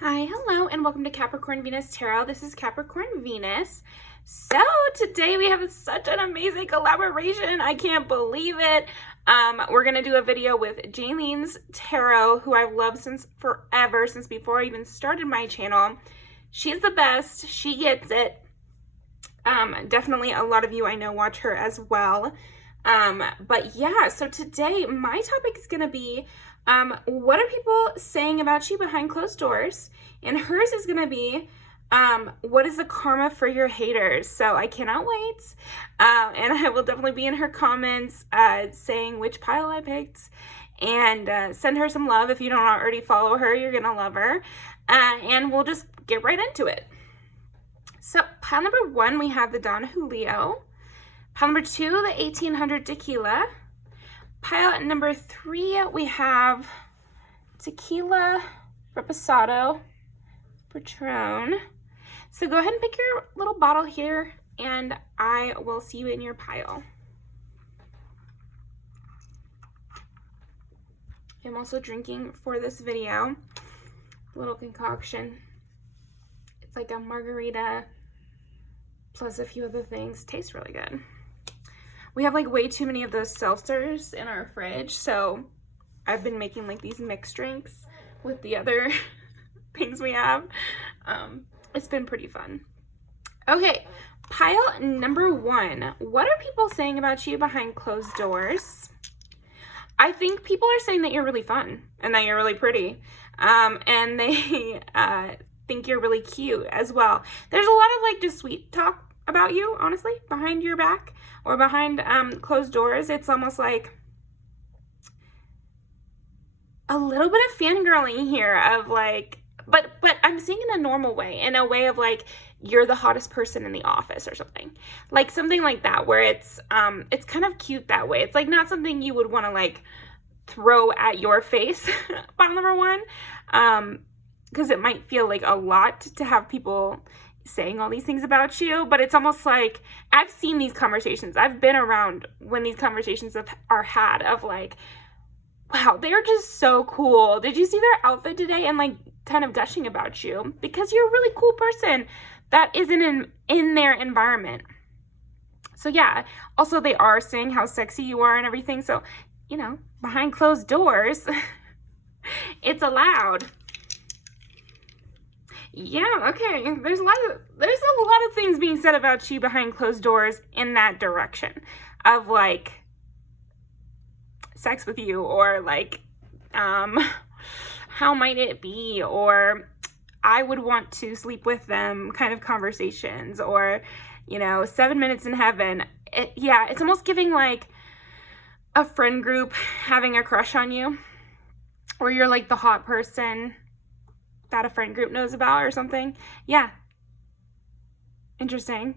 Hi, hello, and welcome to Capricorn Venus Tarot. This is Capricorn Venus. So today we have such an amazing collaboration. I can't believe it. We're going to do a video with Jaylene's Tarot, who I've loved since forever, since before I even started my channel. She's the best. She gets it. Definitely a lot of you I know watch her as well. But yeah, so today my topic is going to be what are people saying about you behind closed doors? And hers is going to be, what is the karma for your haters? So I cannot wait. And I will definitely be in her comments saying which pile I picked. And send her some love. If you don't already follow her, you're going to love her. And we'll just get right into it. So pile number 1, we have the Don Julio. Pile number 2, the 1800 Tequila. Pile number 3, we have Tequila Reposado Patron. So go ahead and pick your little bottle here, and I will see you in your pile. I'm also drinking for this video a little concoction. It's like a margarita plus a few other things. Tastes really good. We have like way too many of those seltzers in our fridge, so I've been making like these mixed drinks with the other things we have. It's been pretty fun. Okay, pile number 1. What are people saying about you behind closed doors? I think people are saying that you're really fun and that you're really pretty, and they think you're really cute as well. There's a lot of like just sweet talk about you, honestly, behind your back or behind closed doors. It's almost like a little bit of fangirling here of like, but I'm seeing in a normal way, in a way of like you're the hottest person in the office or something like that, where it's kind of cute that way. It's like not something you would want to like throw at your face. Pile number 1, because it might feel like a lot to have people saying all these things about you, but it's almost like I've seen these conversations. I've been around when these conversations are had of like, wow, they're just so cool. Did you see their outfit today? And like kind of gushing about you because you're a really cool person that isn't in their environment. So yeah, also they are saying how sexy you are and everything. So, you know, behind closed doors, it's allowed. Yeah, okay. There's a lot of things being said about you behind closed doors in that direction of like sex with you, or like how might it be, or I would want to sleep with them kind of conversations, or, you know, 7 minutes in heaven. It's almost giving like a friend group having a crush on you, or you're like the hot person that a friend group knows about or something. Yeah. Interesting.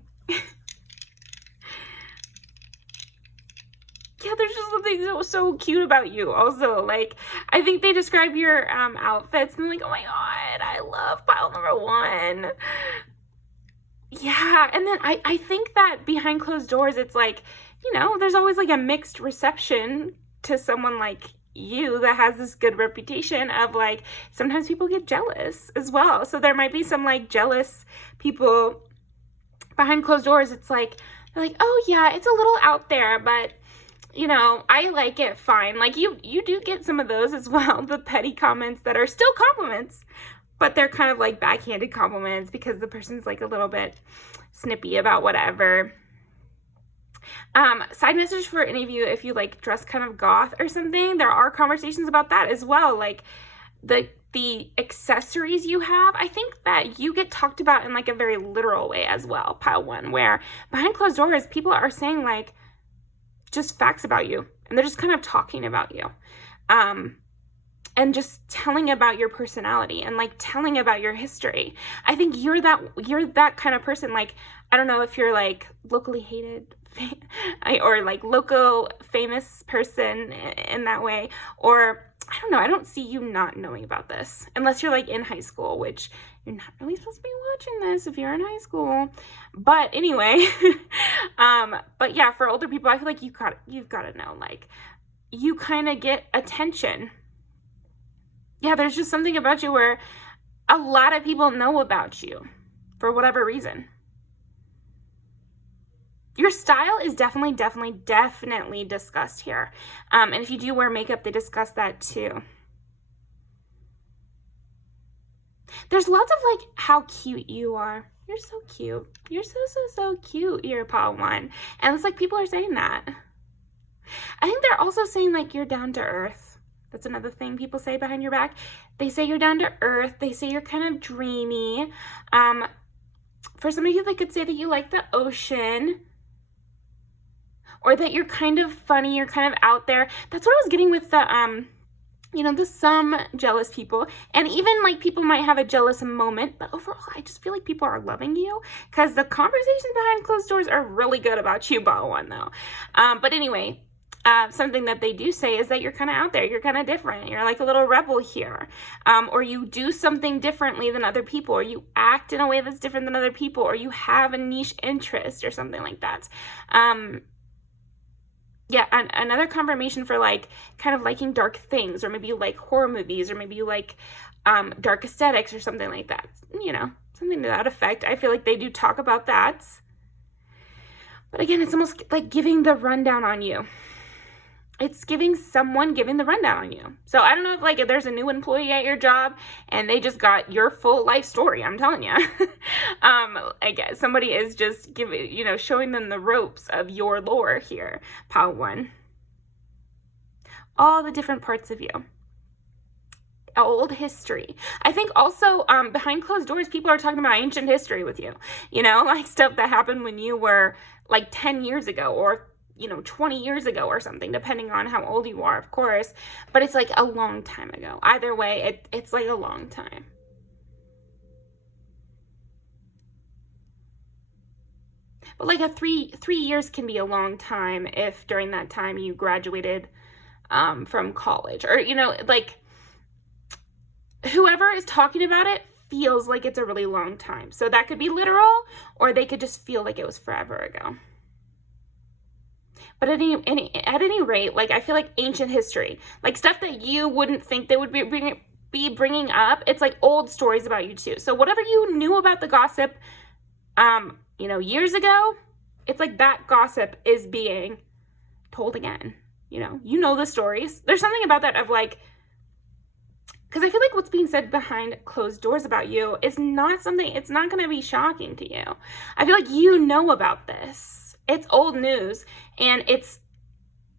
Yeah, there's just something so cute about you also. Like, I think they describe your outfits and like, oh my god, I love pile number 1. Yeah, and then I think that behind closed doors, it's like, you know, there's always like a mixed reception to someone like you that has this good reputation of like, sometimes people get jealous as well. So there might be some like jealous people behind closed doors. It's like, they're like, oh yeah, it's a little out there, but you know, I like it fine. Like you do get some of those as well, the petty comments that are still compliments, but they're kind of like backhanded compliments because the person's like a little bit snippy about whatever. Side message for any of you, if you like dress kind of goth or something, there are conversations about that as well. Like the accessories you have, I think that you get talked about in like a very literal way as well, pile 1, where behind closed doors, people are saying like just facts about you, and they're just kind of talking about you. And just telling about your personality and like telling about your history. I think you're that kind of person. Like, I don't know if you're like locally hated or like local famous person in that way, or I don't know, I don't see you not knowing about this unless you're like in high school, which you're not really supposed to be watching this if you're in high school. But anyway, but yeah, for older people, I feel like you've got to know, like you kind of get attention. Yeah, there's just something about you where a lot of people know about you for whatever reason. Your style is definitely discussed here. And if you do wear makeup, they discuss that too. There's lots of like how cute you are. You're so cute. You're so cute. You're a Pile 1. And it's like people are saying that. I think they're also saying like you're down to earth. That's another thing people say behind your back. They say you're down to earth. They say you're kind of dreamy. For some of you, they could say that you like the ocean. Or that you're kind of funny, you're kind of out there. That's what I was getting with the, you know, the some jealous people. And even like people might have a jealous moment, but overall, I just feel like people are loving you because the conversations behind closed doors are really good about you, Pile 1, though. But anyway, something that they do say is that you're kind of out there. You're kind of different. You're like a little rebel here. Or you do something differently than other people, or you act in a way that's different than other people, or you have a niche interest or something like that. Yeah, and another confirmation for like kind of liking dark things, or maybe you like horror movies, or maybe you like dark aesthetics or something like that. You know, something to that effect. I feel like they do talk about that. But again, it's almost like giving the rundown on you. It's someone giving the rundown on you. So I don't know if there's a new employee at your job and they just got your full life story. I'm telling you. I guess somebody is just showing them the ropes of your lore here, Pile 1. All the different parts of you. Old history. I think also behind closed doors, people are talking about ancient history with you. You know, like stuff that happened when you were like 10 years ago or 20 years ago or something, depending on how old you are, of course, but it's like a long time ago. Either way, it's like a long time. But like a three years can be a long time if during that time you graduated from college, or like whoever is talking about it feels like it's a really long time. So that could be literal, or they could just feel like it was forever ago. But at any rate, like I feel like ancient history, like stuff that you wouldn't think they would be bringing up, it's like old stories about you too. So whatever you knew about the gossip, years ago, it's like that gossip is being told again. You know the stories. There's something about that of like, because I feel like what's being said behind closed doors about you is not something, it's not going to be shocking to you. I feel like you know about this. It's old news, and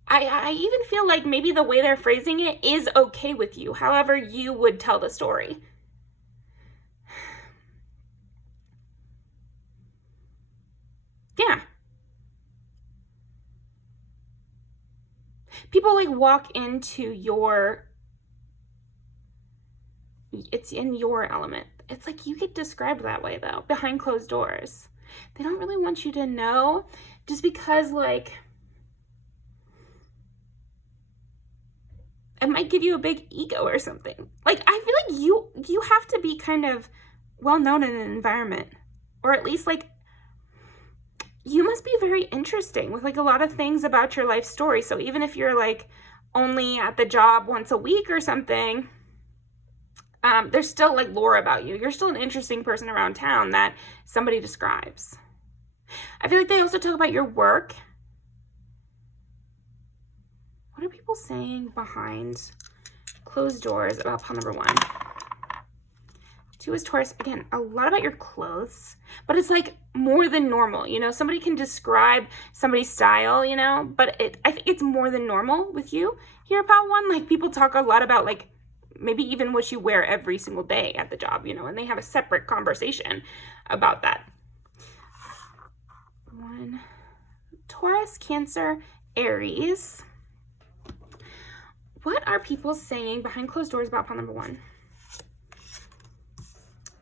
I even feel like maybe the way they're phrasing it is okay with you, however you would tell the story. Yeah. People like walk into it's in your element. It's like you get described that way though, behind closed doors. They don't really want you to know, just because like it might give you a big ego or something. Like I feel like you have to be kind of well known in an environment, or at least like you must be very interesting with like a lot of things about your life story. So even if you're like only at the job once a week or something, there's still like lore about you. You're still an interesting person around town that somebody describes. I feel like they also talk about your work. What are people saying behind closed doors about pile number 1? 2 is Taurus. Again, a lot about your clothes, but it's like more than normal. Somebody can describe somebody's style, but I think it's more than normal with you here, pile 1. Like people talk a lot about like maybe even what you wear every single day at the job, and they have a separate conversation about that. 1, Taurus, Cancer, Aries. What are people saying behind closed doors about pile number 1?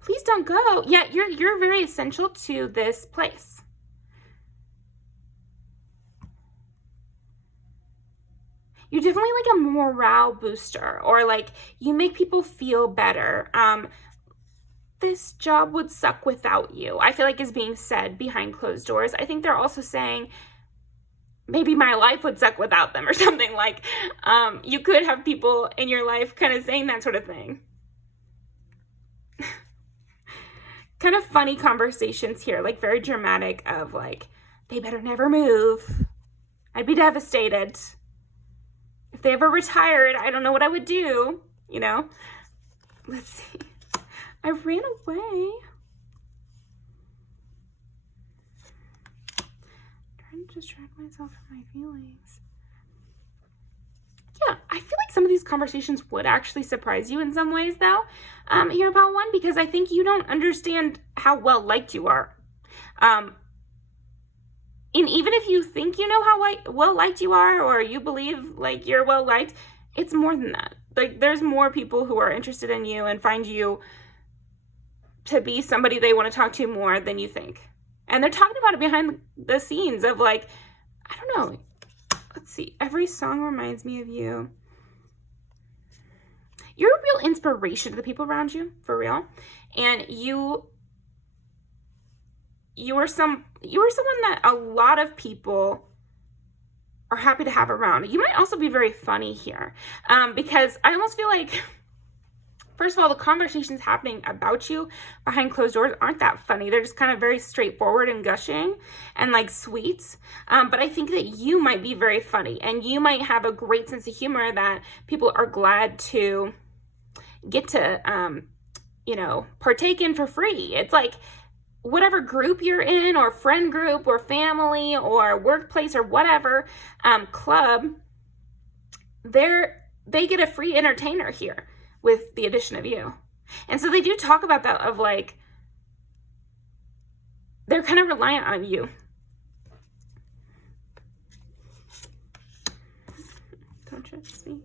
Please don't go. Yeah, you're very essential to this place. You're definitely like a morale booster, or like you make people feel better. This job would suck without you, I feel like is being said behind closed doors. I think they're also saying maybe my life would suck without them or something. Like you could have people in your life kind of saying that sort of thing. kind of funny conversations here, like very dramatic of like, they better never move. I'd be devastated. If they ever retired, I don't know what I would do, you know? Let's see. I ran away. Trying to distract myself from my feelings. Yeah, I feel like some of these conversations would actually surprise you in some ways, though, here about one, because I think you don't understand how well liked you are. And even if you think you know how well liked you are, or you believe like you're well liked, it's more than that. Like, there's more people who are interested in you and find you to be somebody they want to talk to more than you think. And they're talking about it behind the scenes of like, I don't know. Let's see. Every song reminds me of you. You're a real inspiration to the people around you, for real. And you are someone that a lot of people are happy to have around. You might also be very funny here, because I almost feel like, first of all, the conversations happening about you behind closed doors aren't that funny. They're just kind of very straightforward and gushing and like sweet. But I think that you might be very funny, and you might have a great sense of humor that people are glad to get to, you know, partake in for free. It's like whatever group you're in, or friend group, or family, or workplace, or whatever club, they get a free entertainer here with the addition of you. And so they do talk about that, of like, they're kind of reliant on you. Don't trust me.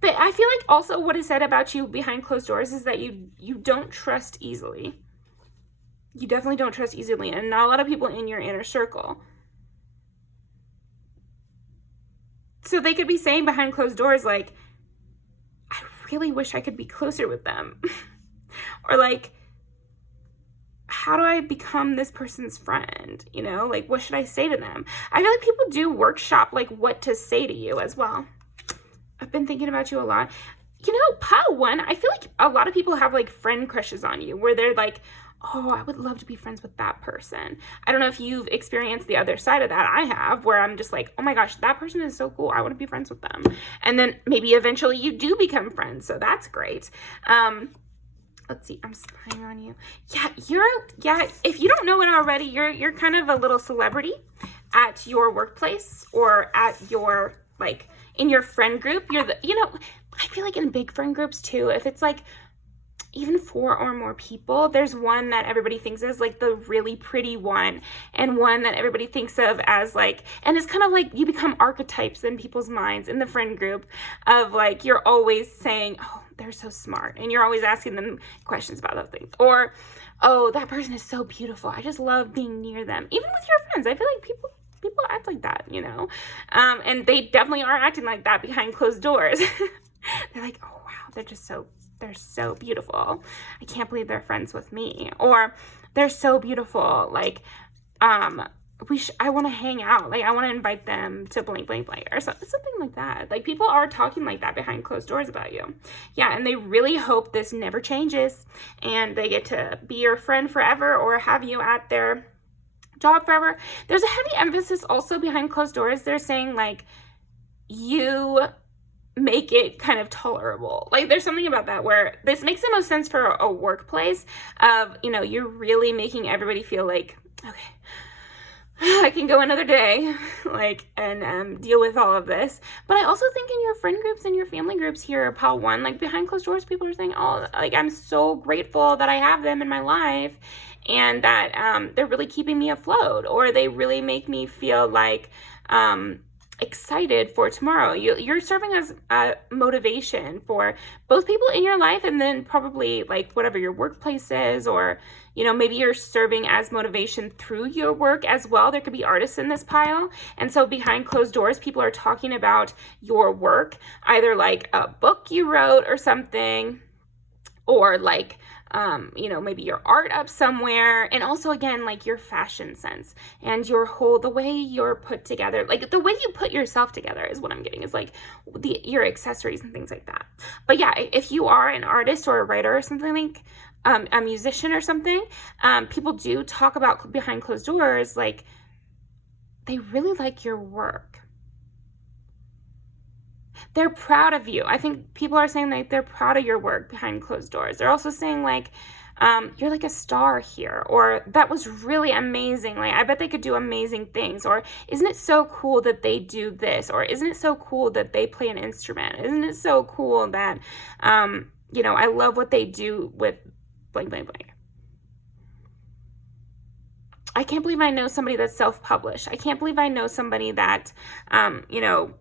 But I feel like also what is said about you behind closed doors is that you don't trust easily. You definitely don't trust easily, and not a lot of people in your inner circle. So they could be saying behind closed doors, like, I really wish I could be closer with them. Or like, how do I become this person's friend? You know, like, what should I say to them? I feel like people do workshop like what to say to you as well. I've been thinking about you a lot. You know, pile one, I feel like a lot of people have like friend crushes on you, where they're like, oh, I would love to be friends with that person. I don't know if you've experienced the other side of that. I have, where I'm just like, oh my gosh, that person is so cool. I want to be friends with them. And then maybe eventually you do become friends. So that's great. Let's see, I'm spying on you. Yeah, if you don't know it already, you're kind of a little celebrity at your workplace, or at your, like, in your friend group. You're the, you know, I feel like in big friend groups too, if it's like even 4 or more people, there's one that everybody thinks is like the really pretty one, and one that everybody thinks of as like, and it's kind of like you become archetypes in people's minds in the friend group, of like, you're always saying, oh, they're so smart, and you're always asking them questions about that thing, or, oh, that person is so beautiful, I just love being near them. Even with your friends, I feel like people act like that, you know, and they definitely are acting like that behind closed doors. They're like, oh wow, they're so beautiful, I can't believe they're friends with me, or they're so beautiful, like, I want to hang out, like, I want to invite them to blank blank blank, or something like that. Like, people are talking like that behind closed doors about you. Yeah, and they really hope this never changes, and they get to be your friend forever, or have you at their job forever. There's a heavy emphasis also behind closed doors. They're saying like, you make it kind of tolerable. Like, there's something about that where this makes the most sense for a workplace of, you know, you're really making everybody feel like, okay, I can go another day, like, and deal with all of this. But I also think in your friend groups and your family groups here, pile one, like, behind closed doors, people are saying, oh, like, I'm so grateful that I have them in my life, and that they're really keeping me afloat, or they really make me feel like excited for tomorrow. You're serving as motivation for both people in your life, and then probably like whatever your workplace is, or, you know, maybe you're serving as motivation through your work as well. There could be artists in this pile. And so behind closed doors, people are talking about your work, either like a book you wrote or something, or like you know, maybe your art up somewhere. And also, again, like your fashion sense and the way you're put together, like the way you put yourself together is what I'm getting, is like your accessories and things like that. But yeah, if you are an artist or a writer or something, like a musician or something, people do talk about behind closed doors, like they really like your work. They're proud of you. I think people are saying like they're proud of your work behind closed doors. They're also saying like, you're like a star here, or that was really amazing. Like, I bet they could do amazing things. Or isn't it so cool that they do this? Or isn't it so cool that they play an instrument? Isn't it so cool that, you know, I love what they do with blank, blank, blank. I can't believe I know somebody that's self-published. I can't believe I know somebody that, you know,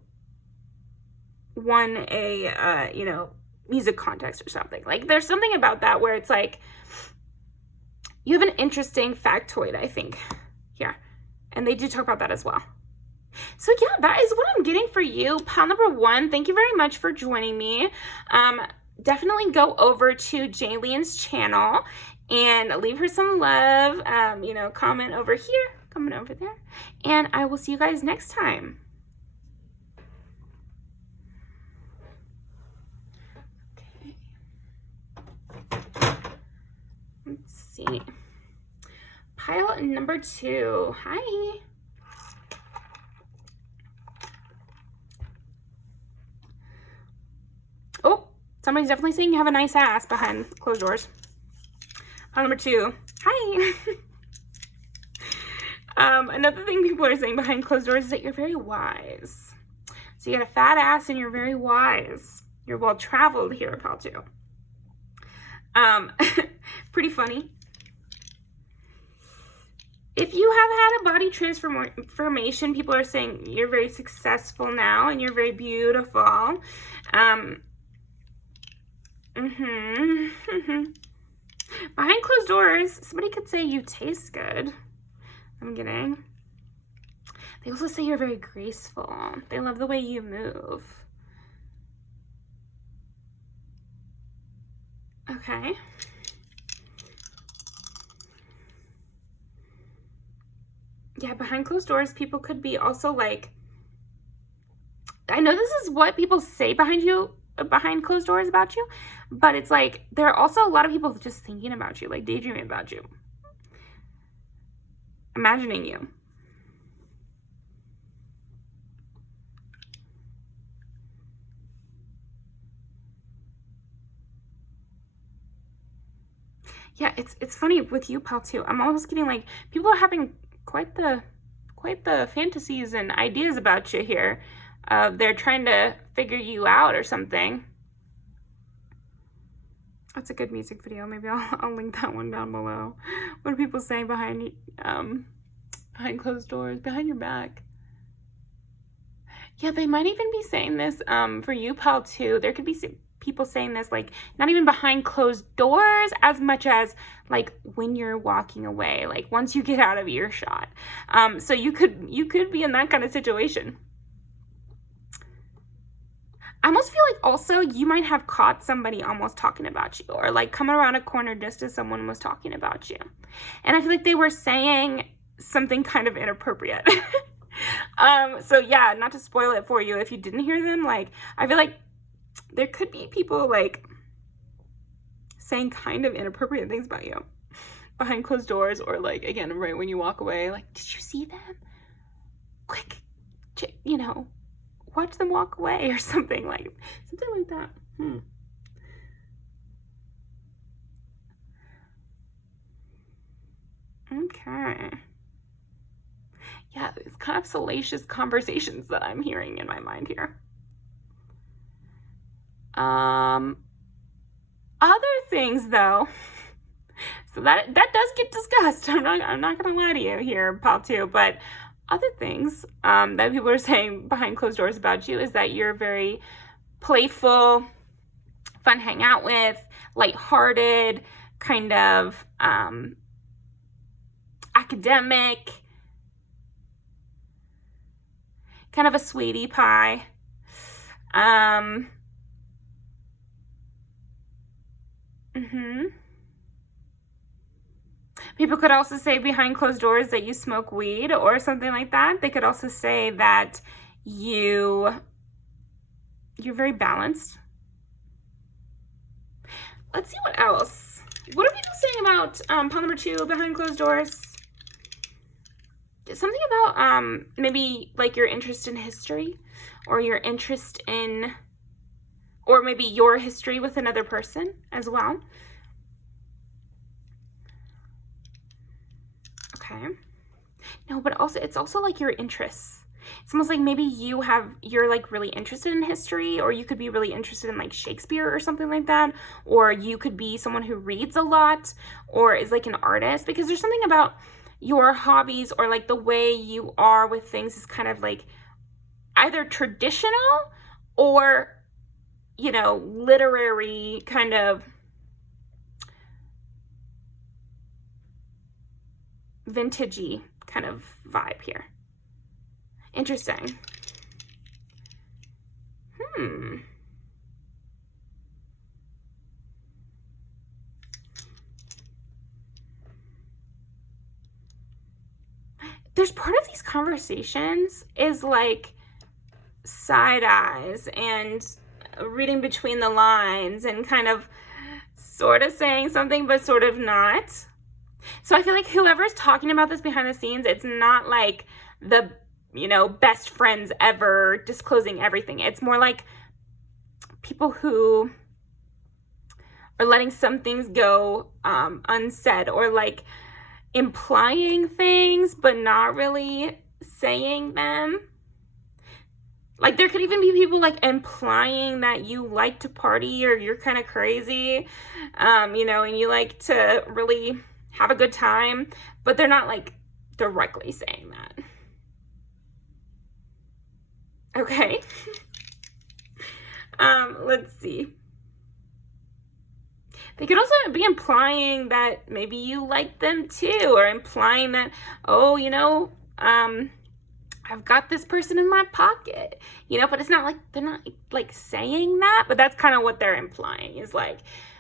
won a, you know, music contest or something. Like, there's something about that where it's like, you have an interesting factoid, I think, here. And they do talk about that as well. So yeah, that is what I'm getting for you. Pile number 1, thank you very much for joining me. Definitely go over to Jaylene's channel and leave her some love. You know, comment over here, comment over there. And I will see you guys next time. Let's see. Pile number 2. Hi. Oh, somebody's definitely saying you have a nice ass behind closed doors. Pile number 2. Hi. Another thing people are saying behind closed doors is that you're very wise. So you got a fat ass and you're very wise. You're well traveled here, pile 2. Pretty funny. If you have had a body transformation, people are saying you're very successful now and you're very beautiful. Behind closed doors, somebody could say you taste good. I'm kidding. They also say you're very graceful. They love the way you move. Okay. Yeah, behind closed doors, people could be also like, I know this is what people say behind closed doors about you, but it's like, there are also a lot of people just thinking about you, like daydreaming about you, imagining you. Yeah, it's funny with you, pal, too. I'm almost getting like, people are having quite the fantasies and ideas about you here. They're trying to figure you out or something. That's a good music video. Maybe I'll link that one down below. What are people saying behind closed doors, behind your back? Yeah, they might even be saying this for you, pal, too. There could be people saying this, like, not even behind closed doors as much as like when you're walking away, like once you get out of earshot. So you could be in that kind of situation. I almost feel like also you might have caught somebody almost talking about you, or like come around a corner just as someone was talking about you. And I feel like they were saying something kind of inappropriate. So yeah, not to spoil it for you if you didn't hear them, like, I feel like there could be people like saying kind of inappropriate things about you behind closed doors, or like, again, right when you walk away, like, did you see them? Quick, you know, watch them walk away or something like that. Okay. Yeah, it's kind of salacious conversations that I'm hearing in my mind here. Other things though, so that does get discussed. I'm not gonna lie to you here, pal, too, but other things that people are saying behind closed doors about you is that you're very playful, fun to hang out with, lighthearted, kind of academic, kind of a sweetie pie. People could also say behind closed doors that you smoke weed or something like that. They could also say that you're very balanced. Let's see what else. What are people saying about pile number 2, behind closed doors? Something about maybe like your interest in history, or your interest in, or maybe your history with another person as well. Okay. No, but also it's also like your interests. It's almost like maybe you're like really interested in history, or you could be really interested in like Shakespeare or something like that, or you could be someone who reads a lot or is like an artist, because there's something about your hobbies or like the way you are with things is kind of like either traditional or, you know, literary kind of vintagey kind of vibe here. Interesting. There's part of these conversations is like side eyes and reading between the lines and kind of sort of saying something but sort of not. So I feel like whoever's talking about this behind the scenes, it's not like the, you know, best friends ever disclosing everything. It's more like people who are letting some things go unsaid, or like implying things but not really saying them. Like there could even be people like implying that you like to party or you're kind of crazy, you know, and you like to really have a good time, but they're not like directly saying that. Okay. Let's see. They could also be implying that maybe you like them too, or implying that, oh, you know, I've got this person in my pocket, you know, but it's not like, they're not like saying that, but that's kind of what they're implying, is like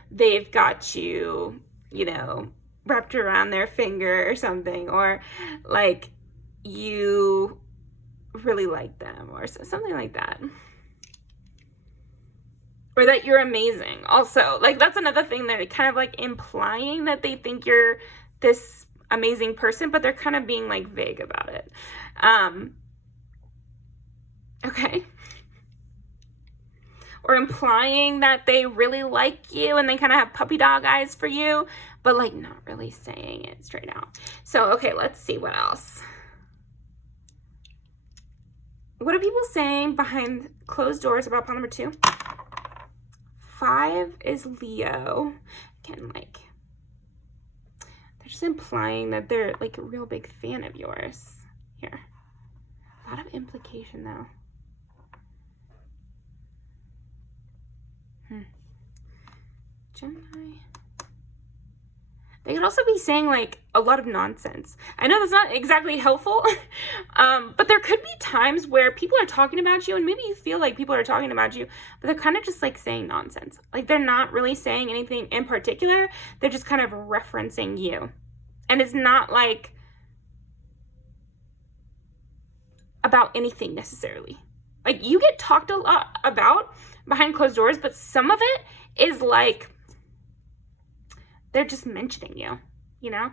they've got you, you know, wrapped around their finger or something, or like you really like them or something like that. Or that you're amazing also. Like that's another thing, they're kind of like implying that they think you're this amazing person, but they're kind of being like vague about it. Okay. Or implying that they really like you and they kind of have puppy dog eyes for you, but like not really saying it straight out. So, okay, let's see what else. What are people saying behind closed doors about pile number 2? 5 is Leo. Again, like, they're just implying that they're like a real big fan of yours here. A lot of implication though. Gemini. They could also be saying like a lot of nonsense. I know that's not exactly helpful, but there could be times where people are talking about you and maybe you feel like people are talking about you, but they're kind of just like saying nonsense. Like they're not really saying anything in particular. They're just kind of referencing you. And it's not like about anything necessarily. Like you get talked a lot about behind closed doors, but some of it is like they're just mentioning you, you know?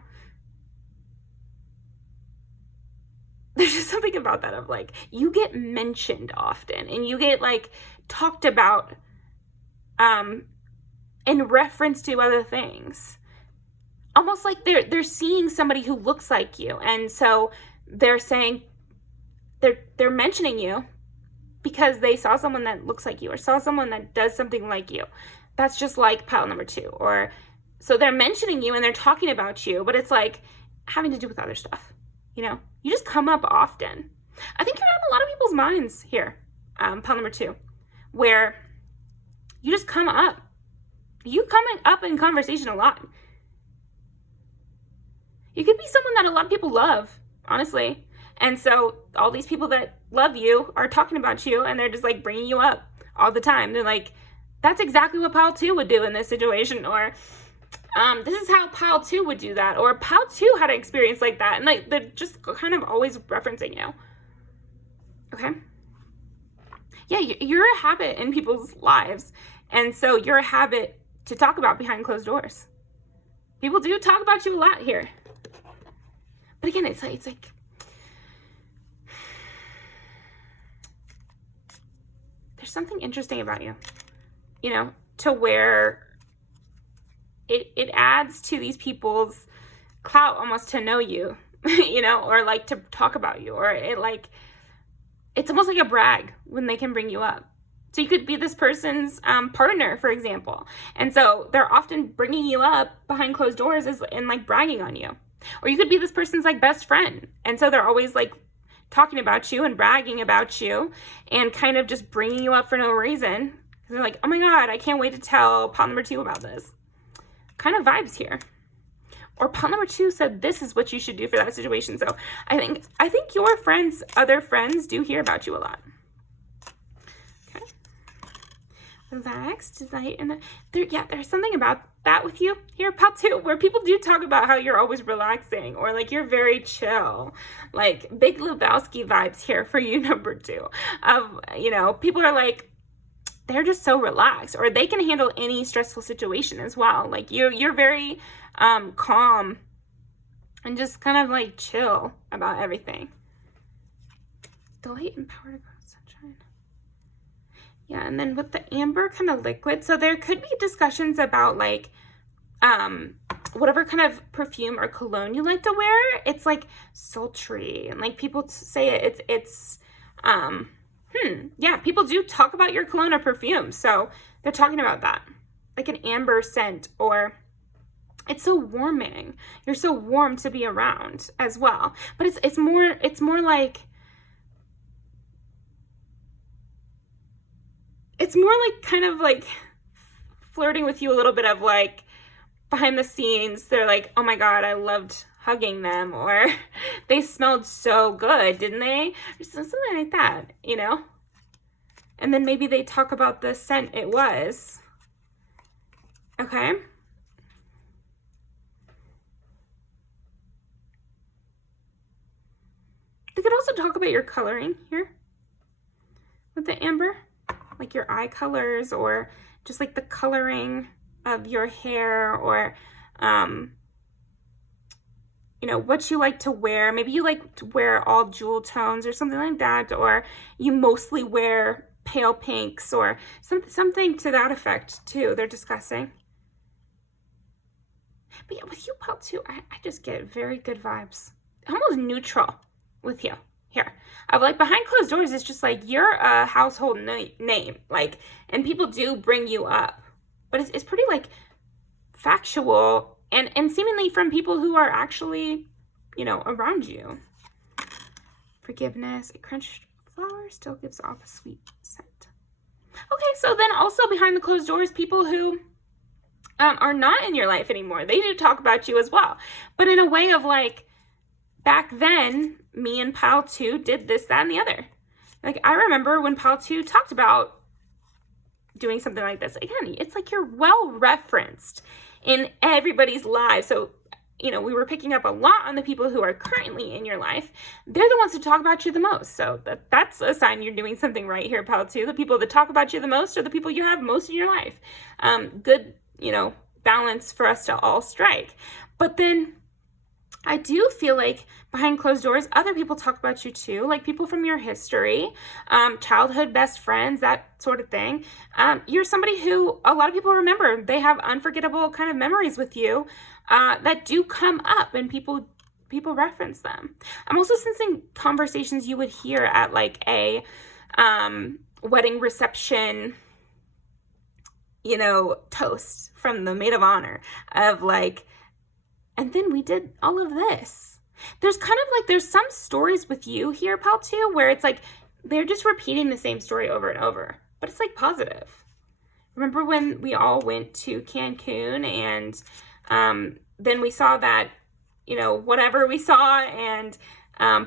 There's just something about that of like, you get mentioned often and you get like talked about in reference to other things. Almost like they're seeing somebody who looks like you. And so they're saying, they're mentioning you because they saw someone that looks like you or saw someone that does something like you. That's just like pile number 2. Or so they're mentioning you and they're talking about you, but it's like having to do with other stuff. You know, you just come up often. I think you're on a lot of people's minds here, pile number 2, where you just come up. You come up in conversation a lot. You could be someone that a lot of people love, honestly. And so all these people that love you are talking about you and they're just like bringing you up all the time. They're like, that's exactly what pile 2 would do in this situation. Or This is how pile 2 would do that, or pile 2 had an experience like that, and like they're just kind of always referencing you. Okay? Yeah, you're a habit in people's lives, and so you're a habit to talk about behind closed doors. People do talk about you a lot here. But again, it's like there's something interesting about you, you know, to where it adds to these people's clout almost to know you, you know, or like to talk about you, or it's almost like a brag when they can bring you up. So you could be this person's partner, for example. And so they're often bringing you up behind closed doors and like bragging on you. Or you could be this person's like best friend. And so they're always like talking about you and bragging about you and kind of just bringing you up for no reason. They're like, oh my God, I can't wait to tell pile number 2 about this. Kind of vibes here. Or pile number 2 said this is what you should do for that situation. So I think your friends, other friends do hear about you a lot. Okay. Relax, delight, and there's something about that with you here, pile 2, where people do talk about how you're always relaxing, or like you're very chill, like Big Lebowski vibes here for you, number 2. You know, people are like, they're just so relaxed, or they can handle any stressful situation as well. Like you're very calm and just kind of like chill about everything. Delight and power to grow sunshine. Yeah, and then with the amber kind of liquid, so there could be discussions about like whatever kind of perfume or cologne you like to wear. It's like sultry, and like people say it's yeah, people do talk about your cologne or perfume, so they're talking about that, like an amber scent, or it's so warming. You're so warm to be around as well. But it's more like kind of like flirting with you a little bit, of like behind the scenes. They're like, oh my God, I loved hugging them, or they smelled so good, didn't they? Or something like that, you know? And then maybe they talk about the scent it was. Okay? They could also talk about your coloring here with the amber, like your eye colors, or just like the coloring of your hair, or you know, what you like to wear. Maybe you like to wear all jewel tones or something like that, or you mostly wear pale pinks, or something to that effect too. They're discussing. But yeah, with you, pile 2, I just get very good vibes. Almost neutral with you here. Of like behind closed doors, it's just like you're a household name, like, and people do bring you up, but it's pretty like factual, and seemingly from people who are actually, you know, around you. Forgiveness. A crunched flower still gives off a sweet scent. Okay, so then also behind the closed doors, people who are not in your life anymore, they do talk about you as well, but in a way of like, back then, me and pile 2 did this, that, and the other. Like, I remember when pile 2 talked about doing something like this. Again, it's like you're well referenced in everybody's lives. So, you know, we were picking up a lot on the people who are currently in your life. They're the ones who talk about you the most. So that's a sign you're doing something right here, pile 2. The people that talk about you the most are the people you have most in your life. Good, you know, balance for us to all strike. But then I do feel like behind closed doors, other people talk about you too, like people from your history, childhood best friends, that sort of thing. You're somebody who a lot of people remember. They have unforgettable kind of memories with you that do come up, and people reference them. I'm also sensing conversations you would hear at like a wedding reception, you know, toast from the maid of honor, of like, and then we did all of this. There's kind of like, there's some stories with you here, pile 2, where it's like, they're just repeating the same story over and over, but it's like positive. Remember when we all went to Cancun, and then we saw that, you know, whatever we saw, and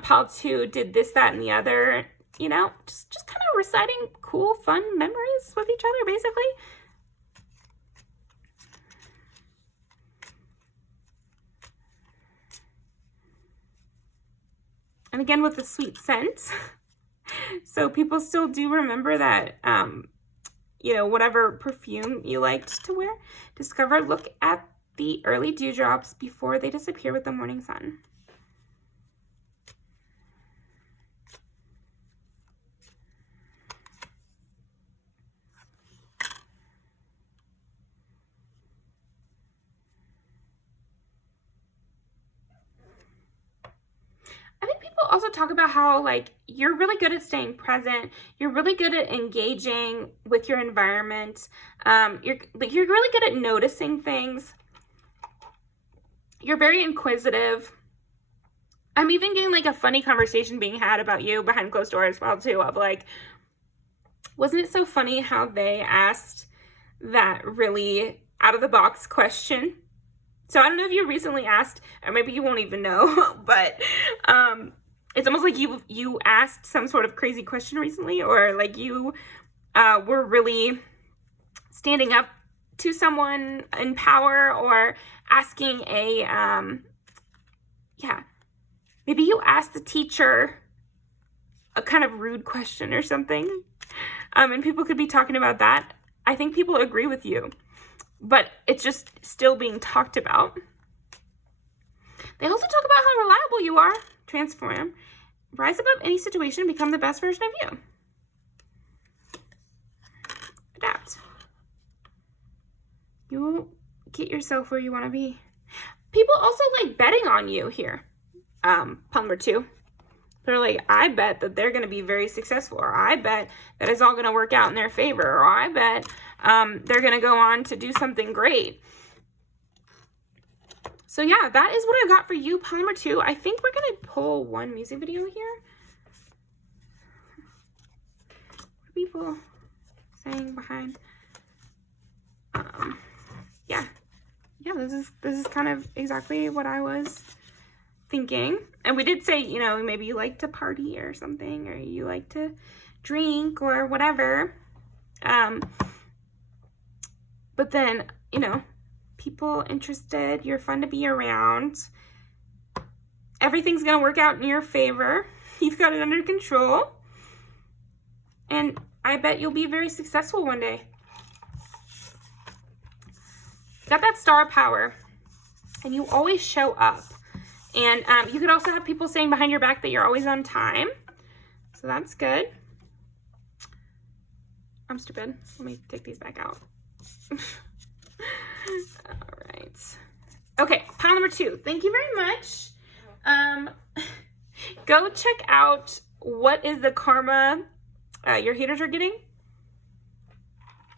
pile 2 did this, that, and the other, you know, just kind of reciting cool, fun memories with each other, basically. again, with a sweet scent. So people still do remember that, you know, whatever perfume you liked to wear. Discover, look at the early dewdrops before they disappear with the morning sun. I think people also talk about how, like, you're really good at staying present. You're really good at engaging with your environment. You're really good at noticing things. You're very inquisitive. I'm even getting like a funny conversation being had about you behind closed doors as well too, of like, wasn't it so funny how they asked that really out of the box question? So I don't know if you recently asked, or maybe you won't even know, but it's almost like you asked some sort of crazy question recently, or like you were really standing up to someone in power, or asking a, maybe you asked the teacher a kind of rude question or something, and people could be talking about that. I think people agree with you, but it's just still being talked about. They also talk about how reliable you are. Transform. Rise above any situation, become the best version of you. Adapt. You get yourself where you want to be. People also like betting on you here. Pile number 2. They're like, I bet that they're going to be very successful, or I bet that it's all going to work out in their favor, or I bet they're going to go on to do something great. So yeah, that is what I got for you, pile number 2. I think we're going to pull one music video here. What are people saying behind? Yeah, this is kind of exactly what I was thinking. And we did say, you know, maybe you like to party or something, or you like to drink or whatever. But then, you know, people interested, you're fun to be around. Everything's going to work out in your favor. You've got it under control. And I bet you'll be very successful one day. Got that star power. And you always show up. And you could also have people saying behind your back that you're always on time. So that's good. I'm stupid. Let me take these back out. All right. Okay, pile number 2. Thank you very much. Go check out what is the karma your haters are getting.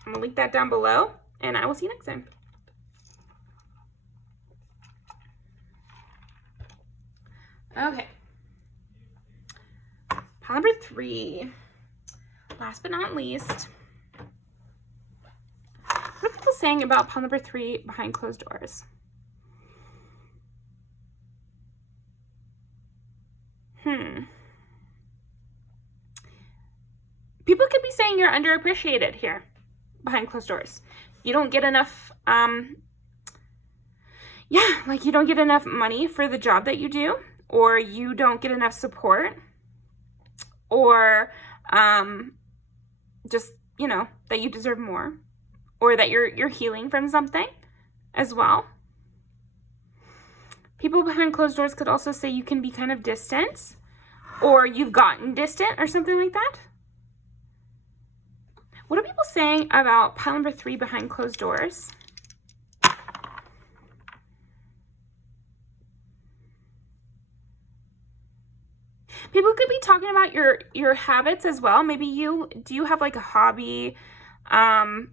I'm going to link that down below. And I will see you next time. Okay. Pile number 3. Last but not least. What are people saying about pile number 3 behind closed doors? People could be saying you're underappreciated here behind closed doors. You don't get enough, like you don't get enough money for the job that you do, or you don't get enough support, or just, you know, that you deserve more, or that you're healing from something as well. People behind closed doors could also say you can be kind of distant, or you've gotten distant, or something like that. What are people saying about pile number 3 behind closed doors? People could be talking about your habits as well. Maybe do you have like a hobby? Yeah,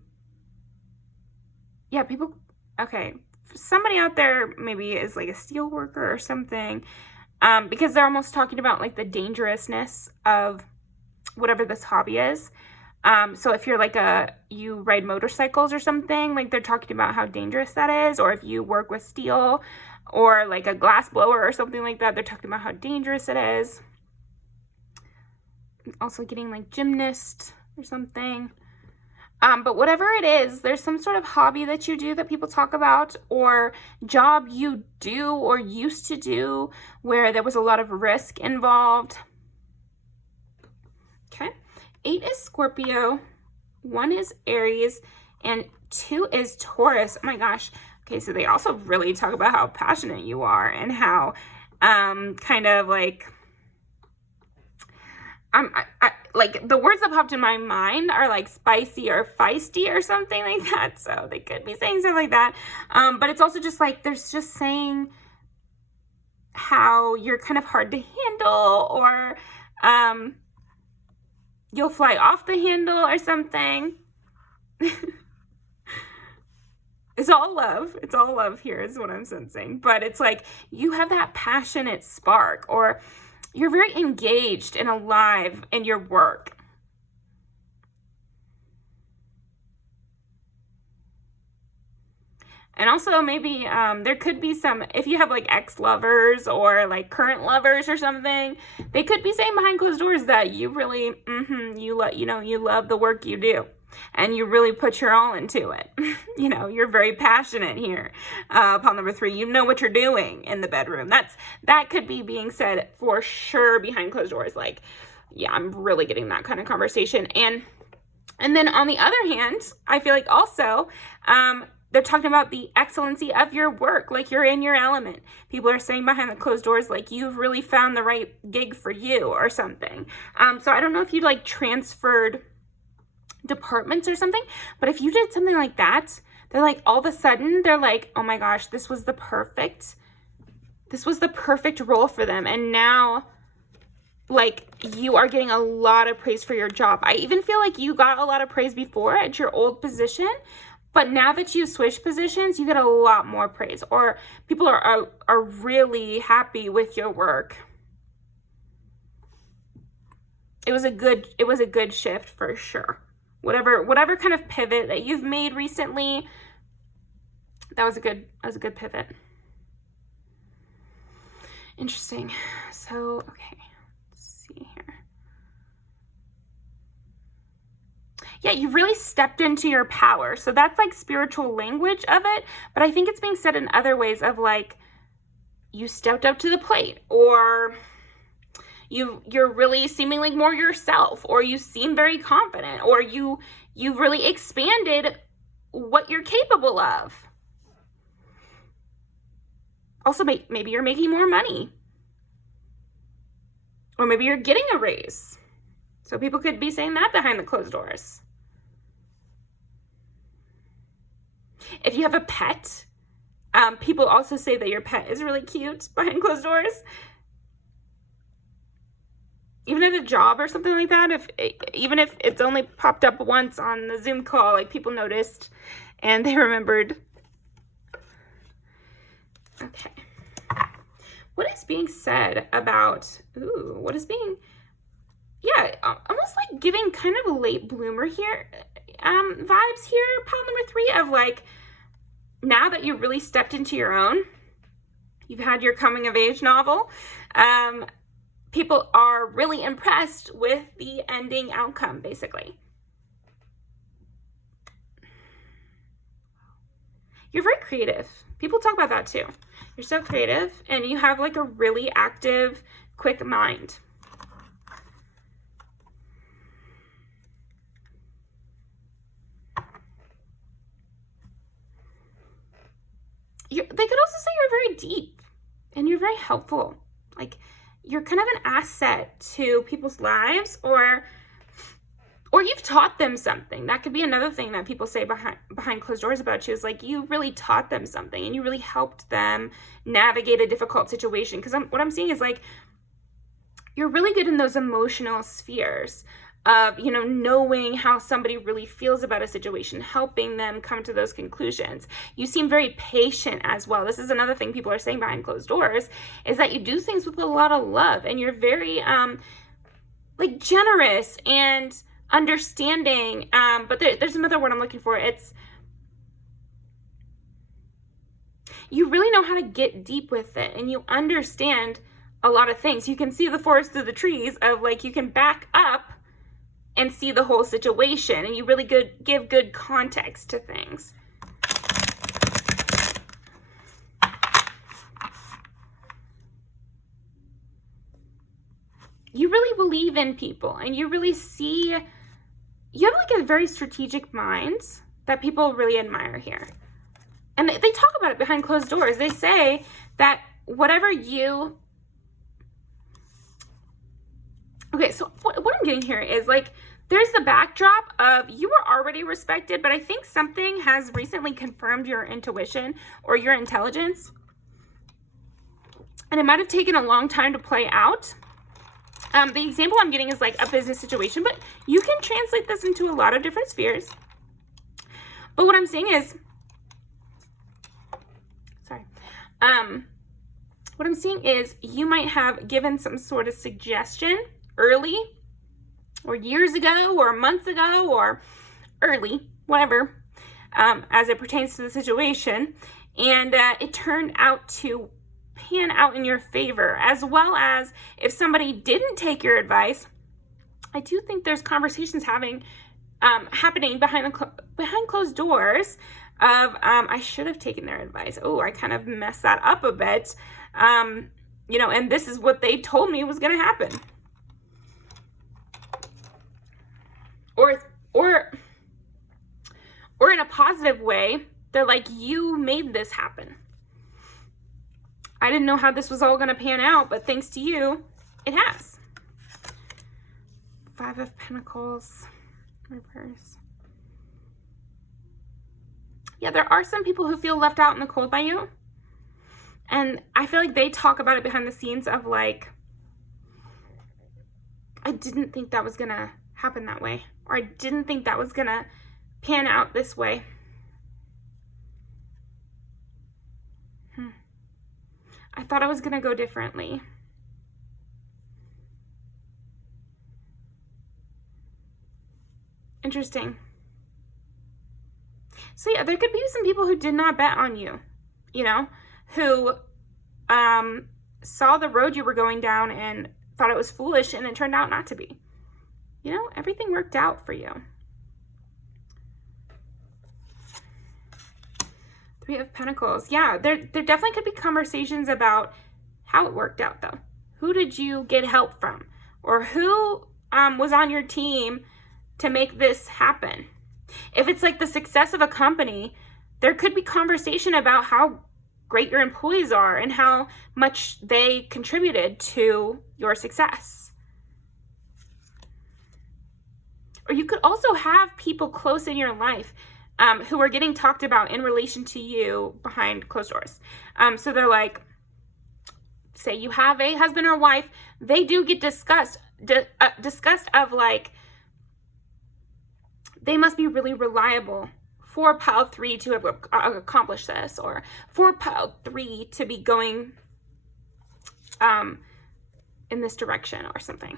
people, okay. Somebody out there maybe is like a steel worker or something, because they're almost talking about like the dangerousness of whatever this hobby is. So if you're like you ride motorcycles or something, like they're talking about how dangerous that is. Or if you work with steel or like a glass blower or something like that, they're talking about how dangerous it is. Also getting like gymnast or something. But whatever it is, there's some sort of hobby that you do that people talk about, or job you do or used to do where there was a lot of risk involved. Okay. 8 is Scorpio, 1 is Aries, and 2 is Taurus. Oh my gosh. Okay, so they also really talk about how passionate you are and how kind of like like the words that popped in my mind are like spicy or feisty or something like that. So they could be saying stuff like that. But it's also just like, there's just saying how you're kind of hard to handle, or you'll fly off the handle or something. It's all love. It's all love here is what I'm sensing. But it's like you have that passionate spark, or you're very engaged and alive in your work. And also maybe there could be some, if you have like ex-lovers or like current lovers or something, they could be saying behind closed doors that you really, you love the work you do. And you really put your all into it. You're very passionate here. Pile number 3, you know what you're doing in the bedroom. That could be being said for sure behind closed doors. Like, yeah, I'm really getting that kind of conversation. And then on the other hand, I feel like also, they're talking about the excellency of your work. Like you're in your element. People are saying behind the closed doors, like you've really found the right gig for you or something. So I don't know if you like transferred departments or something, but if you did something like that, they're like, all of a sudden they're like, oh my gosh, this was the perfect role for them. And now like you are getting a lot of praise for your job. I even feel like you got a lot of praise before at your old position, but now that you switch positions, you get a lot more praise, or people are really happy with your work. It was a good shift for sure. Whatever kind of pivot that you've made recently, that was a good pivot. Interesting. So, okay, let's see here. Yeah, you've really stepped into your power. So that's like spiritual language of it, but I think it's being said in other ways of like, you stepped up to the plate, or you're really seeming like more yourself, or you seem very confident, or you've really expanded what you're capable of. Also, maybe you're making more money, or maybe you're getting a raise. So people could be saying that behind the closed doors. If you have a pet, people also say that your pet is really cute behind closed doors. Even at a job or something like that, even if it's only popped up once on the Zoom call, like people noticed and they remembered. Okay. What is being said about, almost like giving kind of a late bloomer here, vibes here, pile number 3 of like, now that you really stepped into your own, you've had your coming of age novel, people are really impressed with the ending outcome, basically. You're very creative. People talk about that too. You're so creative, and you have like a really active, quick mind. They could also say you're very deep, and you're very helpful. Like, you're kind of an asset to people's lives, or you've taught them something. That could be another thing that people say behind closed doors about you, is like you really taught them something and you really helped them navigate a difficult situation. Because what I'm seeing is like you're really good in those emotional spheres of, knowing how somebody really feels about a situation, helping them come to those conclusions. You seem very patient as well. This is another thing people are saying behind closed doors, is that you do things with a lot of love, and you're very like generous and understanding. But there's another word I'm looking for. It's, you really know how to get deep with it, and you understand a lot of things. You can see the forest through the trees of like, you can back up and see the whole situation, and you really give good context to things. You really believe in people, and you really see, you have like a very strategic mind that people really admire here. And they talk about it behind closed doors. They say that whatever you, okay, so what I'm getting here is like, there's the backdrop of you were already respected, but I think something has recently confirmed your intuition or your intelligence. And it might have taken a long time to play out. The example I'm getting is like a business situation, but you can translate this into a lot of different spheres. But what I'm saying is, what I'm seeing is you might have given some sort of suggestion early, or years ago, or months ago, or early, whatever, as it pertains to the situation, and it turned out to pan out in your favor. As well as if somebody didn't take your advice, I do think there's conversations happening behind closed doors of I should have taken their advice. Oh, I kind of messed that up a bit. You know, and this is what they told me was going to happen. Or in a positive way, they're like, you made this happen. I didn't know how this was all going to pan out, but thanks to you, it has. 5 of Pentacles, reverse. Yeah, there are some people who feel left out in the cold by you. And I feel like they talk about it behind the scenes of like, I didn't think that was going to happen that way. Or I didn't think that was going to pan out this way. I thought I was going to go differently. Interesting. So yeah, there could be some people who did not bet on you, you know, who saw the road you were going down and thought it was foolish, and it turned out not to be. You know, everything worked out for you. 3 of Pentacles. Yeah, there definitely could be conversations about how it worked out, though. Who did you get help from? Or who was on your team to make this happen? If it's like the success of a company, there could be conversation about how great your employees are and how much they contributed to your success. Or you could also have people close in your life who are getting talked about in relation to you behind closed doors. So they're like, say you have a husband or wife, they do get discussed of like, they must be really reliable for pile 3 to have accomplished this, or for pile 3 to be going in this direction or something.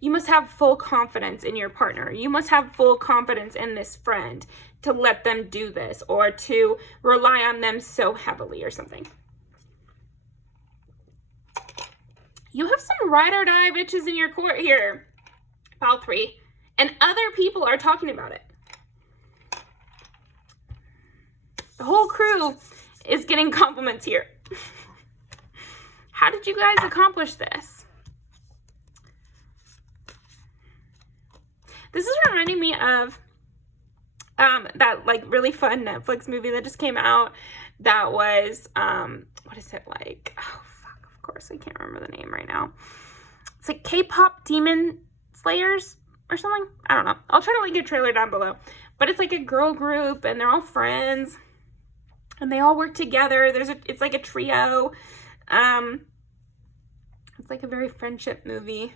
You must have full confidence in your partner. You must have full confidence in this friend to let them do this, or to rely on them so heavily or something. You have some ride or die bitches in your court here, pile 3, and other people are talking about it. The whole crew is getting compliments here. How did you guys accomplish this? This is reminding me of that like really fun Netflix movie that just came out that was, what is it like? Oh, fuck, of course, I can't remember the name right now. It's like K-pop Demon Slayers or something. I don't know. I'll try to link a trailer down below. But it's like a girl group and they're all friends and they all work together. It's like a trio. It's like a very friendship movie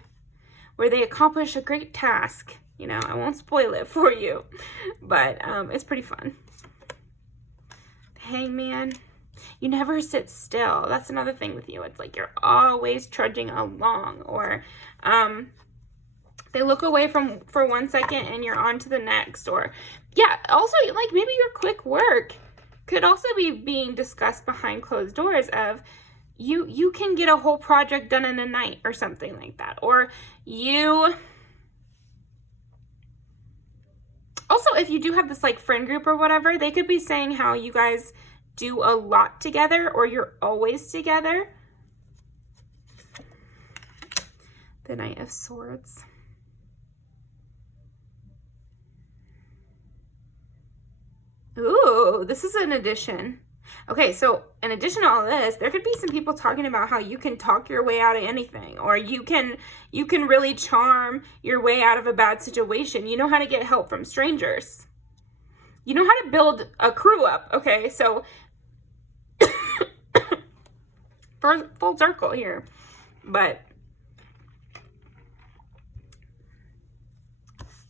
where they accomplish a great task. You know, I won't spoil it for you, but it's pretty fun. Hangman. You never sit still. That's another thing with you. It's like you're always trudging along, or they look away for 1 second and you're on to the next. Or yeah, also like maybe your quick work could also be being discussed behind closed doors of you can get a whole project done in a night or something like that. Or you Also, if you do have this like friend group or whatever, they could be saying how you guys do a lot together or you're always together. The Knight of Swords. Ooh, this is an addition. Okay, so in addition to all this, there could be some people talking about how you can talk your way out of anything, or you can really charm your way out of a bad situation. You know how to get help from strangers. You know how to build a crew up, okay? So full circle here. But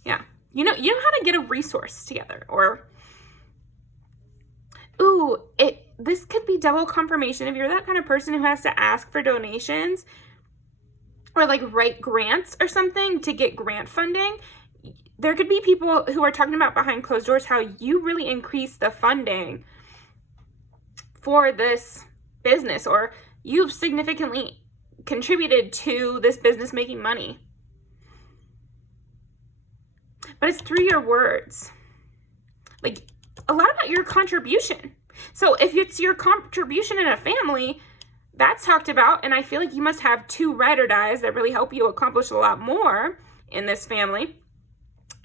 yeah, you know how to get a resource together, or ooh, this could be double confirmation if you're that kind of person who has to ask for donations or like write grants or something to get grant funding. There could be people who are talking about behind closed doors how you really increase the funding for this business, or you've significantly contributed to this business making money. But it's through your words. Like, a lot about your contribution. So if it's your contribution in a family, that's talked about, and I feel like you must have 2 ride or dies that really help you accomplish a lot more in this family.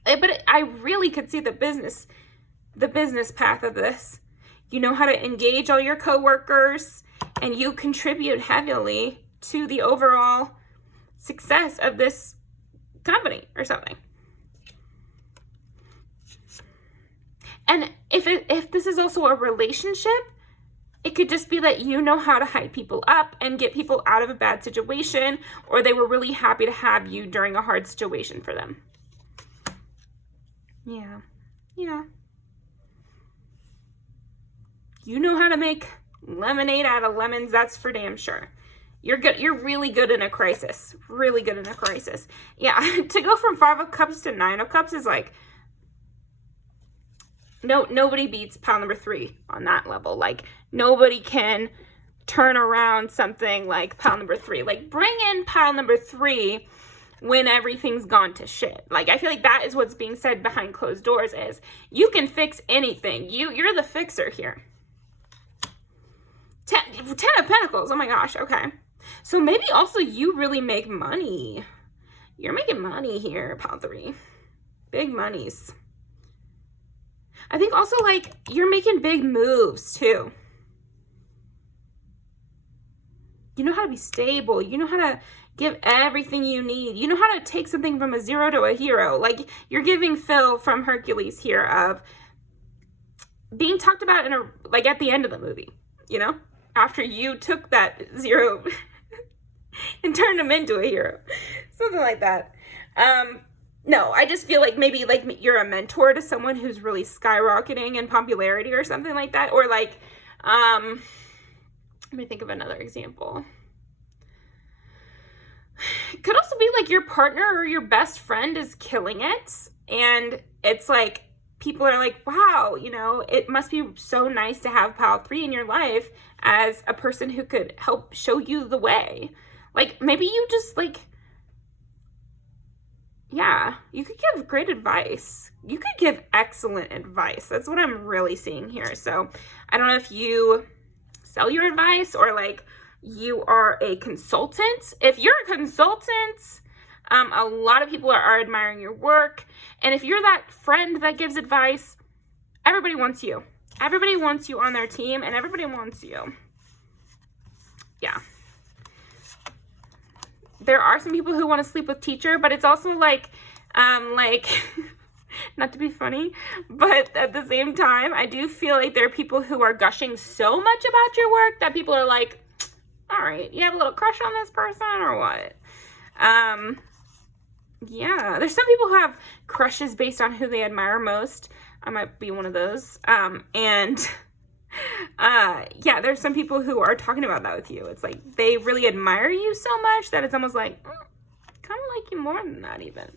But I really could see the business path of this. You know how to engage all your coworkers, and you contribute heavily to the overall success of this company or something. And if this is also a relationship, it could just be that you know how to hype people up and get people out of a bad situation, or they were really happy to have you during a hard situation for them. Yeah. Yeah. You know how to make lemonade out of lemons, that's for damn sure. You're good. You're really good in a crisis. Really good in a crisis. Yeah, to go from 5 of Cups to 9 of Cups is like, nobody beats pile number 3 on that level. Like, nobody can turn around something like pile number 3. Like, bring in pile number 3 when everything's gone to shit. Like, I feel like that is what's being said behind closed doors is you can fix anything. You're the fixer here. 10 of Pentacles. Oh my gosh. Okay. So maybe also you really make money. You're making money here, pile 3. Big monies. I think also, like, you're making big moves, too. You know how to be stable. You know how to give everything you need. You know how to take something from a 0 to a hero. Like, you're giving Phil from Hercules here of being talked about in like, at the end of the movie, you know? After you took that 0 and turned him into a hero. Something like that. No, I just feel like maybe like you're a mentor to someone who's really skyrocketing in popularity or something like that. Or like, let me think of another example. It could also be like your partner or your best friend is killing it. And it's like, people are like, wow, you know, it must be so nice to have pile 3 in your life as a person who could help show you the way. Like, maybe you just like, yeah, you could give great advice. You could give excellent advice. That's what I'm really seeing here. So I don't know if you sell your advice or like you are a consultant. If you're a consultant, a lot of people are admiring your work. And if you're that friend that gives advice, everybody wants you. Everybody wants you on their team, and everybody wants you. Yeah. There are some people who want to sleep with teacher, but it's also like, not to be funny, but at the same time, I do feel like there are people who are gushing so much about your work that people are like, all right, you have a little crush on this person or what? Yeah, there's some people who have crushes based on who they admire most. I might be one of those. Yeah, there's some people who are talking about that with you. It's like they really admire you so much that it's almost like, kind of like you more than that even.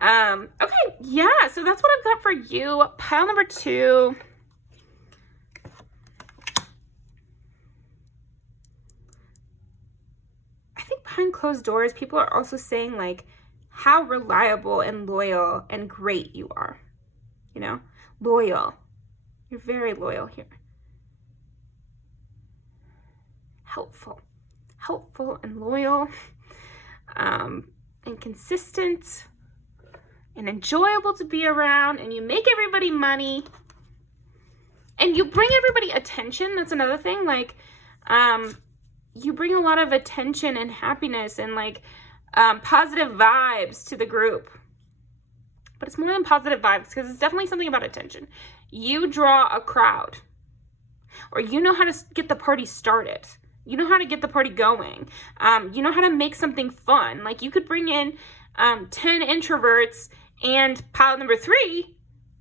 Okay, yeah, so that's what I've got for you. Pile number 2. I think behind closed doors, people are also saying like how reliable and loyal and great you are. you know, loyal. You're very loyal here. Helpful and loyal, and consistent and enjoyable to be around, and you make everybody money and you bring everybody attention. That's another thing. Like, you bring a lot of attention and happiness and like positive vibes to the group. But it's more than positive vibes, because it's definitely something about attention. You draw a crowd, or you know how to get the party started. You know how to get the party going. You know how to make something fun. Like, you could bring in 10 introverts and pile number 3,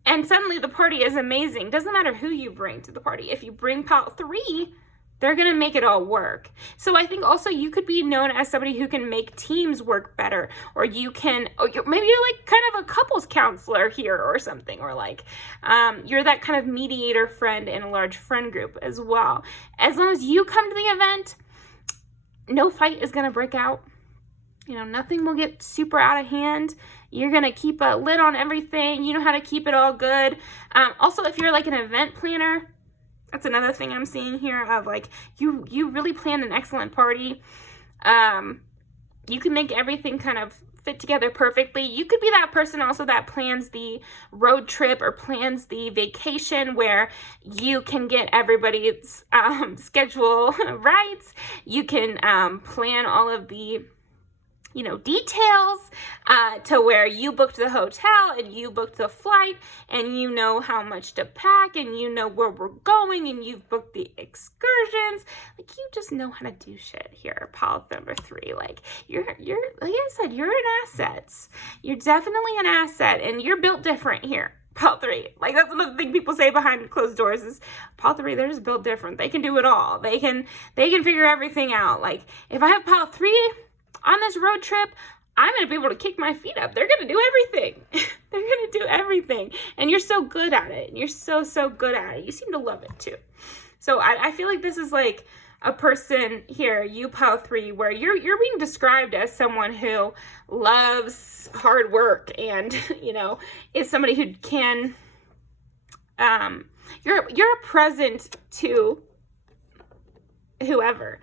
and suddenly the party is amazing. Doesn't matter who you bring to the party. If you bring pile 3, they're going to make it all work. So I think also you could be known as somebody who can make teams work better, or you can, maybe you're like kind of a couples counselor here or something, or like you're that kind of mediator friend in a large friend group as well. As long as you come to the event, no fight is going to break out. You know, nothing will get super out of hand. You're going to keep a lid on everything. You know how to keep it all good. Also, if you're like an event planner, that's another thing I'm seeing here of like, you really plan an excellent party. You can make everything kind of fit together perfectly. You could be that person also that plans the road trip or plans the vacation, where you can get everybody's schedule right. You can plan all of the, you know, details to where you booked the hotel and you booked the flight, and you know how much to pack, and you know where we're going, and you've booked the excursions. Like, you just know how to do shit here, pile number 3. Like, you're like I said, you're an asset. You're definitely an asset, and you're built different here. Pile 3. Like, that's another thing people say behind closed doors is pile 3, they're just built different. They can do it all. They can figure everything out. Like, if I have pile 3 on this road trip, I'm going to be able to kick my feet up. They're going to do everything. They're going to do everything. And you're so good at it. And you're so good at it. You seem to love it too. So I feel like this is like a person here, you pile 3, where you're being described as someone who loves hard work and, you know, is somebody who can, you're a present to whoever.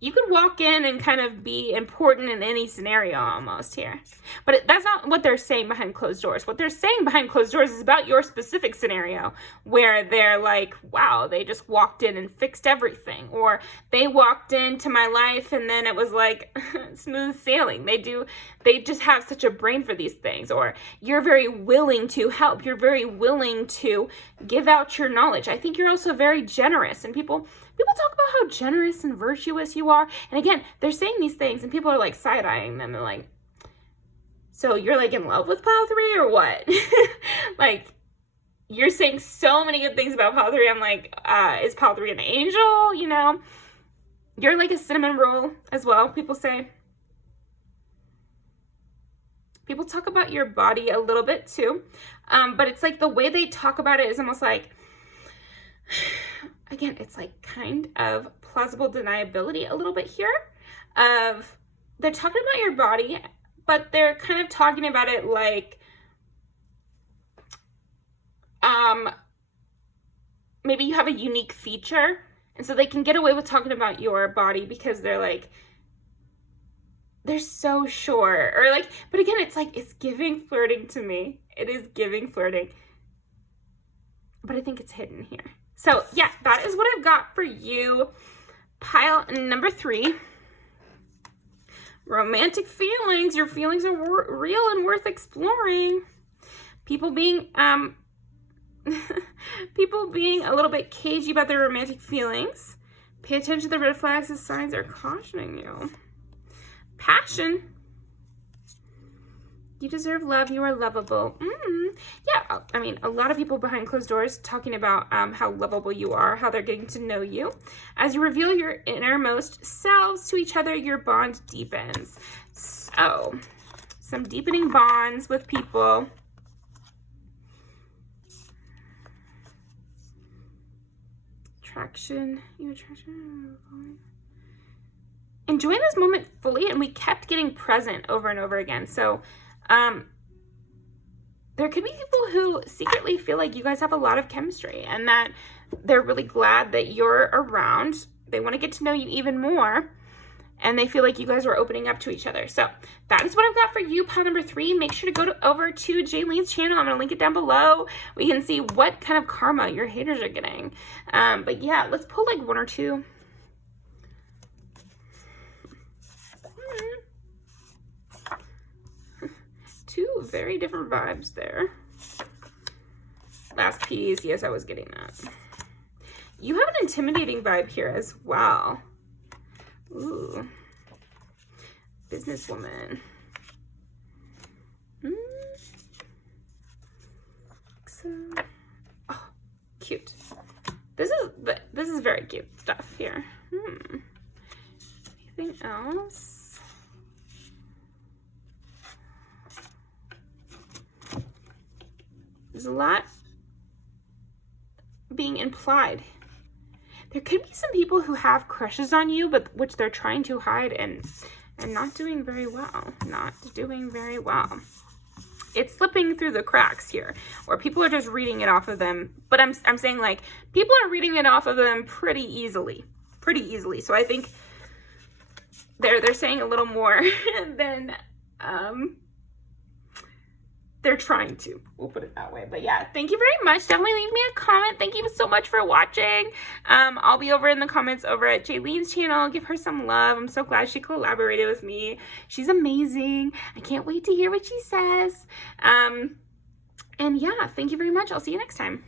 You could walk in and kind of be important in any scenario almost here. But that's not what they're saying behind closed doors. What they're saying behind closed doors is about your specific scenario, where they're like, wow, they just walked in and fixed everything. Or they walked into my life and then it was like smooth sailing. They just have such a brain for these things. Or you're very willing to help. You're very willing to give out your knowledge. I think you're also very generous, and people talk about how generous and virtuous you are. And again, they're saying these things and people are like side-eyeing them. They're like, so you're like in love with pile 3 or what? Like, you're saying so many good things about pile 3. I'm like, is pile 3 an angel? You know, you're like a cinnamon roll as well, people say. People talk about your body a little bit too. But it's like the way they talk about it is almost like, again, it's like kind of plausible deniability a little bit here of, they're talking about your body, but they're kind of talking about it like, maybe you have a unique feature, and so they can get away with talking about your body because they're like, they're so sure, or like, but again, it's like, it's giving flirting to me. It is giving flirting, but I think it's hidden here. So yeah, that is what I've got for you. Pile number 3. Romantic feelings. Your feelings are real and worth exploring. People being people being a little bit cagey about their romantic feelings. Pay attention to the red flags as signs are cautioning you. Passion. You deserve love. You are lovable. Yeah, I mean, a lot of people behind closed doors talking about how lovable you are, how they're getting to know you. As you reveal your innermost selves to each other, your bond deepens. So, some deepening bonds with people. Attraction. Enjoying this moment fully, and we kept getting present over and over again. So, there could be people who secretly feel like you guys have a lot of chemistry and that they're really glad that you're around. They want to get to know you even more, and they feel like you guys are opening up to each other. So that is what I've got for you, pile number 3. Make sure to go over to Jaylene's channel. I'm going to link it down below. We can see what kind of karma your haters are getting. But yeah, let's pull like 1 or 2. Two very different vibes there. Last piece. Yes, I was getting that. You have an intimidating vibe here as well. Ooh. Businesswoman. So, oh, cute. This is very cute stuff here. Anything else? There's a lot being implied. There could be some people who have crushes on you, but which they're trying to hide and not doing very well. Not doing very well. It's slipping through the cracks here, or people are just reading it off of them. But I'm saying, like, people are reading it off of them pretty easily. So I think they're saying a little more than they're trying to. We'll put it that way. But yeah, thank you very much. Definitely leave me a comment. Thank you so much for watching. I'll be over in the comments over at Jaylene's channel. Give her some love. I'm so glad she collaborated with me. She's amazing. I can't wait to hear what she says. And yeah, thank you very much. I'll see you next time.